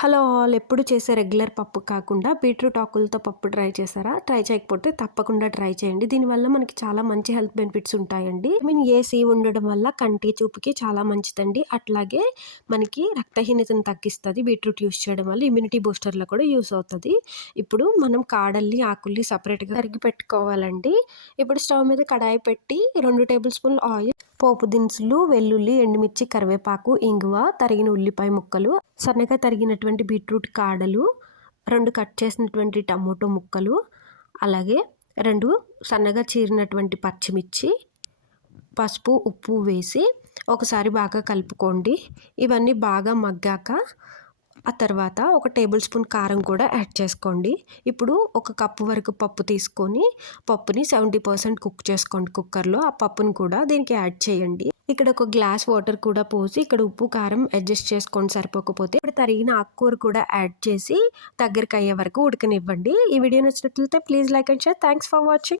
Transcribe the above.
Hello all ఎప్పుడు చేసే regular పప్పు కాకుండా బీట్రూట్ ఆకులతో పప్పు ట్రై చేశారా? ట్రై చేయకపోతే తప్పకుండా ట్రై చేయండి. దీనివల్ల మనకి చాలా మంచి హెల్త్ బెనిఫిట్స్ ఉంటాయండి. ఐ మీన్ ఏసీ ఉండడం వల్ల కంటి చూపుకి చాలా మంచిదండి. అట్లాగే మనకి రక్తహీనతను తగ్గిస్తుంది. బీట్రూట్ యూస్ చేయడం వల్ల ఇమ్యూనిటీ బూస్టర్లో కూడా యూస్ అవుతుంది. ఇప్పుడు మనం కాడల్ని ఆకుల్ని సపరేట్గా తరిగి పెట్టుకోవాలండి. ఇప్పుడు స్టవ్ మీద కడాయి పెట్టి రెండు టేబుల్ స్పూన్ ఆయిల్ పోపు దినుసులు వెల్లుల్లి ఎండుమిర్చి కరివేపాకు ఇంగువ తరిగిన ఉల్లిపాయ ముక్కలు సన్నగా తరిగినటువంటి బీట్రూట్ కాడలు రెండు కట్ చేసినటువంటి టమోటో ముక్కలు అలాగే రెండు సన్నగా చీరినటువంటి పచ్చిమిర్చి పసుపు ఉప్పు వేసి ఒకసారి బాగా కలుపుకోండి. ఇవన్నీ బాగా మగ్గాక ఆ తర్వాత ఒక టేబుల్ స్పూన్ కారం కూడా యాడ్ చేసుకోండి. ఇప్పుడు ఒక కప్పు వరకు పప్పు తీసుకొని పప్పుని సెవెంటీ పర్సెంట్ కుక్ చేసుకోండి కుక్కర్లో. ఆ పప్పుని కూడా దీనికి యాడ్ చేయండి. ఇక్కడ ఒక గ్లాస్ వాటర్ కూడా పోసి ఇక్కడ ఉప్పు కారం అడ్జస్ట్ చేసుకోండి సరిపోకపోతే ఇప్పుడు తరిగిన ఆకుకూర కూడా యాడ్ చేసి దగ్గరికి అయ్యే వరకు ఉడకనివ్వండి. ఈ వీడియో నచ్చినట్లయితే please like and share thanks for watching